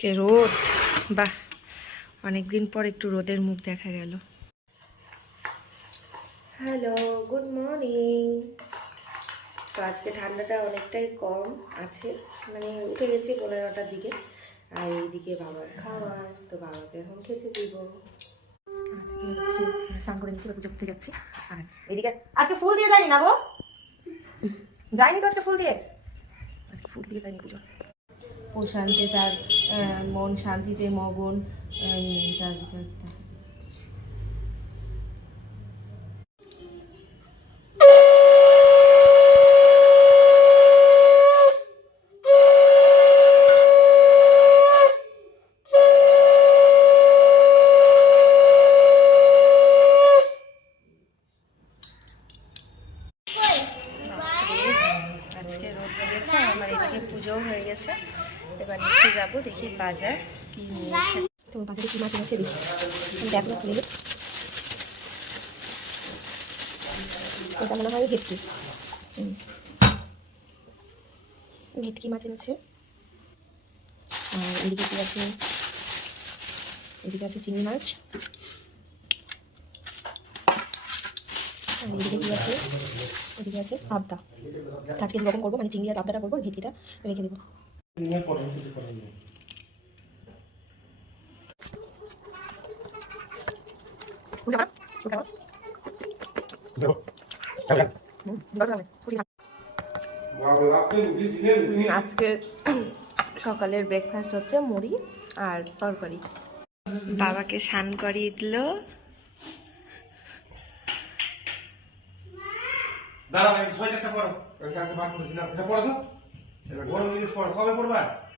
আজকে রোদ, বাহ, অনেকদিন পর একটু রোদের মুখ দেখা গেল। Hello, good morning. তো আজকে ঠান্ডাটা অনেকটাই কম আছে, মানে উঠে গেছি 15টার দিকে। আর এইদিকে বাবার খাবার, তো বাবাকে এখন খেতে দিব। আজকে হচ্ছে স্নান করে নিচ্ছি, পুজো করতে যাচ্ছি। আর এদিকে আজকে ফুল দিয়ে যায়নি না গো, যায়নি তো আজকে ফুল দিয়ে, আজকে ফুল দিয়ে যায়নি পুজো। প্রশান্তে তার মন শান্তিতে মগন। আজকে রোদ লেগেছে, আমার এদিকে পুজোও হয়ে গেছে। এবার নিচে যাবো, দেখি বাজার কি নিয়ে এসে। তো বাজারে কি মাছ এনেছে দেখি, দেখো খুলে। এটা মনে হয় ভেটকি, ভেটকি মাছ এনেছে। আর এদিকে কি আছে, এদিকে আছে চিংড়ি মাছ। আর এদিকে কি আছে, এদিকে আছে পাবদা। আজকে দুরকম করবো, মানে চিংড়ি আর পাবদাটা করবো, ভেটকিটা রেখে দেবো। আজকে সকালের ব্রেকফাস্ট হচ্ছে মুড়ি আর তরকারি। বাবাকে স্নান করিয়ে দিল। দাঁড়াও, এই সোয়েটারটা পরো, এটা বার করেছিলাম, এটা পরো তো, এটা গরম জিনিস পরো, কবে পরবা?